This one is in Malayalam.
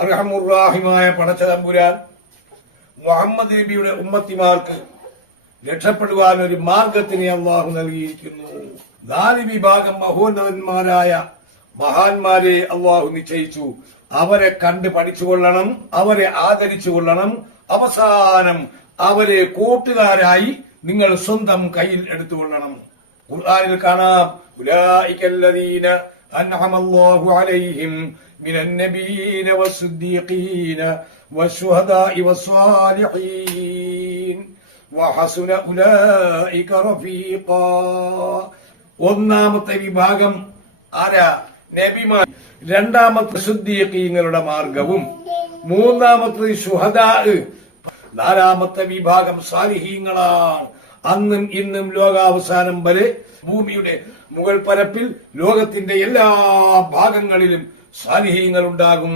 അർഹമുർറാഹിമായ പടച്ചതമ്പുരാൻ മുഹമ്മദ് നബിയുടെ ഉമ്മത്തിമാർക്ക് രക്ഷപ്പെടുവാൻ ഒരു മാർഗത്തിനെ അള്ളാഹു നൽകിയിരിക്കുന്നു. 4 വിഭാഗം മഹോന്നതന്മാരായ മഹാന്മാരെ അള്ളാഹു നിശ്ചയിച്ചു. അവരെ കണ്ട് പഠിച്ചുകൊള്ളണം, അവരെ ആദരിച്ചുകൊള്ളണം, അവസാനം അവരെ കൂട്ടുകാരായി നിങ്ങൾ സ്വന്തം കയ്യിൽ എടുത്തുകൊള്ളണം. ഖുർആനിൽ കാണാം, ഉലൈകല്ലദീന അൻഅമല്ലാഹു അലൈഹിം മിനൻ നബിയ്യീന വസ്സിദ്ദീഖീന വശുഹദാഇ വസ്സാലിഹീൻ വഹസുന ഉലൈക റഫീഖാ. ഒന്നാമത്തെ വിഭാഗം ആരാ? നബിമാർ. രണ്ടാമത്തെ സിദ്ദീഖീങ്ങളുടെ മാർഗവും, മൂന്നാമത്തെ ശുഹദാ, 4ാമത്തെ വിഭാഗം സാലിഹീങ്ങളാണ്. അന്നും ഇന്നും ലോകാവസാനം വരെ ഭൂമിയുടെ മുകൾ പരപ്പിൽ ലോകത്തിന്റെ എല്ലാ ഭാഗങ്ങളിലും സാലിഹീങ്ങൾ ഉണ്ടാകും.